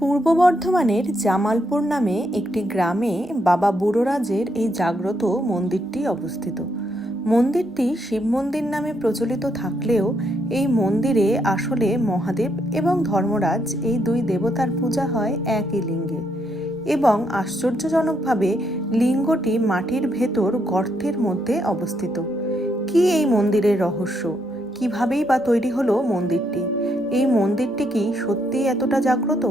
পূর্ব বর্ধমানের জামালপুর নামে একটি গ্রামে বাবা বুড়োরাজের এই জাগ্রত মন্দিরটি অবস্থিত। মন্দিরটি শিব মন্দির নামে প্রচলিত থাকলেও এই মন্দিরে আসলে মহাদেব এবং ধর্মরাজ এই দুই দেবতার পূজা হয় একই লিঙ্গে, এবং আশ্চর্যজনকভাবে লিঙ্গটি মাটির ভেতর গর্তের মধ্যে অবস্থিত। কি এই মন্দিরের রহস্য? কিভাবেই বা তৈরি হলো মন্দিরটি? এই মন্দিরটি কি সত্যিই এতটা জাগ্রত?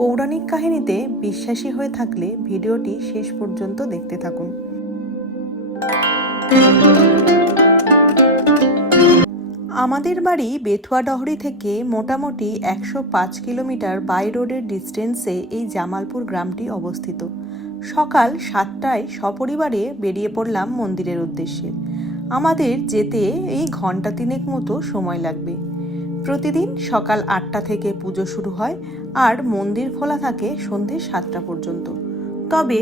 পৌরাণিক কাহিনীতে বিশ্বাসী হয়ে থাকলে ভিডিওটি শেষ পর্যন্ত দেখতে থাকুন। আমাদের বাড়ি বেথুয়াডহরি থেকে মোটামুটি 105 কিলোমিটার বাই রোডের ডিস্টেন্সে এই জামালপুর গ্রামটি অবস্থিত। সকাল 7টায় সপরিবারে বেরিয়ে পড়লাম মন্দিরের উদ্দেশ্যে। আমাদের যেতে এই ঘন্টা তিনেক মতো সময় লাগবে। প্রতিদিন সকাল 8টা থেকে পুজো শুরু হয় আর মন্দির খোলা থাকে সন্ধে 7টা পর্যন্ত। তবে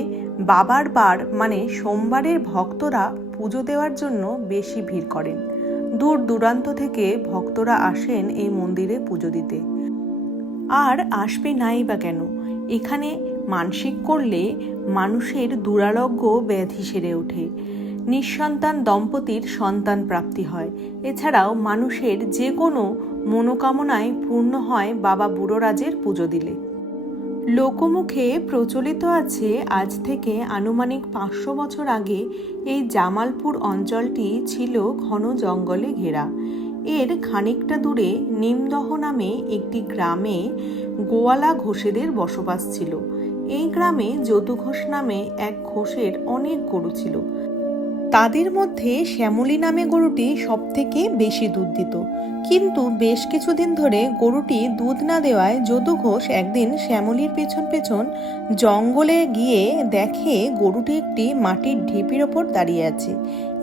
বাবার বার মানে সোমবারের ভক্তরা পুজো দেওয়ার জন্য বেশি ভিড় করেন। দূর দূরান্ত থেকে ভক্তরা আসেন এই মন্দিরে পুজো দিতে। আর আসবে নাই বা কেন, এখানে মানসিক করলে মানুষের দুরারোগ্য ব্যাধি সেরে ওঠে, নিঃসন্তান দম্পতির সন্তান প্রাপ্তি হয়, এছাড়াও মানুষের যে কোনো মনোকামনায় পূর্ণ হয় বাবা বুড়োরাজের পুজো দিলে। লোকমুখে প্রচলিত আছে আজ থেকে আনুমানিক 500 বছর আগে এই জামালপুর অঞ্চলটি ছিল ঘন জঙ্গলে ঘেরা। এর খানিকটা দূরে নিমদহ নামে একটি গ্রামে গোয়ালা ঘোষেদের বসবাস ছিল। এই গ্রামে যদু ঘোষ নামে এক ঘোষের অনেক গরু ছিল। তাদের মধ্যে শ্যামলী নামে গরুটি সব থেকে বেশি দুধ দিত, কিন্তু বেশ কিছুদিন ধরে গরুটি দুধ না দেওয়ায় যদু ঘোষ একদিন শ্যামলীর পেছন পেছন জঙ্গলে গিয়ে দেখে গরুটি একটি মাটির ঢিপির ওপর দাঁড়িয়ে আছে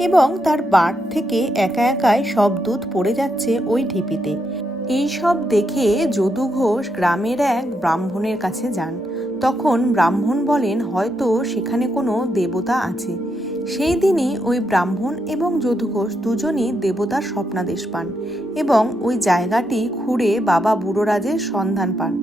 এবং তার বাট থেকে একা একাই সব দুধ পড়ে যাচ্ছে ওই ঢিপিতে। এই সব দেখে যদু ঘোষ গ্রামের এক ব্রাহ্মণের কাছে যান। তখন ব্রাহ্মণ বলেন হয়তো সেখানে কোনো দেবতা আছে। সেই দিনই ওই ব্রাহ্মণ এবং যদু ঘোষ দুজনই দেবতার স্বপ্নাদেশ পান এবং ওই জায়গাটি খুঁড়ে বাবা বুড়োরাজের সন্ধান পান।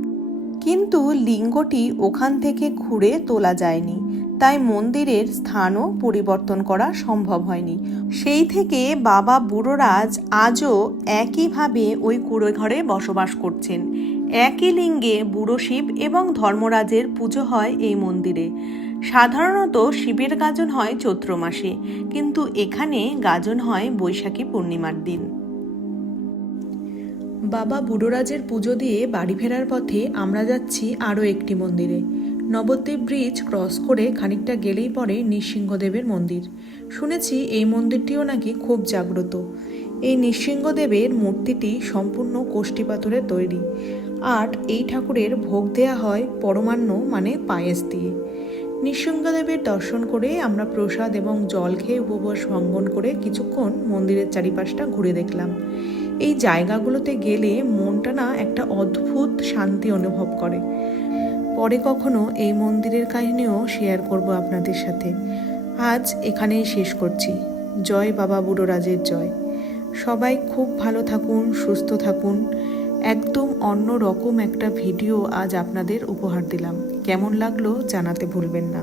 কিন্তু লিঙ্গটি ওখান থেকে খুঁড়ে তোলা যায়নি, তাই মন্দিরের স্থানও পরিবর্তন করা সম্ভব হয়নি। সেই থেকে বাবা বুড়োরাজ আজও একইভাবে ওই কুঁড়ে ঘরে বসবাস করছেন। একই লিঙ্গে বুড়ো শিব এবং ধর্মরাজের পুজো হয় এই মন্দিরে। সাধারণত শিবের গাজন হয় চৈত্র মাসে, কিন্তু এখানে গাজন হয় বৈশাখী পূর্ণিমার দিন। বাবা বুড়োরাজের পুজো দিয়ে বাড়ি ফেরার পথে আমরা যাচ্ছি আরও একটি মন্দিরে। নবদ্বীপ ব্রিজ ক্রস করে খানিকটা গেলেই পরে নৃসিংহদেবের মন্দির। শুনেছি এই মন্দিরটিও নাকি খুব জাগ্রত। এই নৃসিংহদেবের মূর্তিটি সম্পূর্ণ কোষ্ঠী পাথরের তৈরি, আর এই ঠাকুরের ভোগ দেয়া হয় পরমান্ন মানে পায়েস দিয়ে। নৃসিংহদেবের দর্শন করে আমরা প্রসাদ এবং জল খেয়ে উপবাস ভঙ্গন করে কিছুক্ষণ মন্দিরের চারিপাশটা ঘুরে দেখলাম। এই জায়গাগুলোতে গেলে মনটা না একটা অদ্ভুত শান্তি অনুভব করে। পরে কখনো এই মন্দিরের কাহিনীও শেয়ার করব আপনাদের সাথে। আজ এখানেই শেষ করছি। জয় বাবা বুড়োরাজের জয়। সবাই খুব ভালো থাকুন, সুস্থ থাকুন। একদম অন্য রকম একটা ভিডিও আজ আপনাদের উপহার দিলাম। কেমন লাগলো জানাতে ভুলবেন না।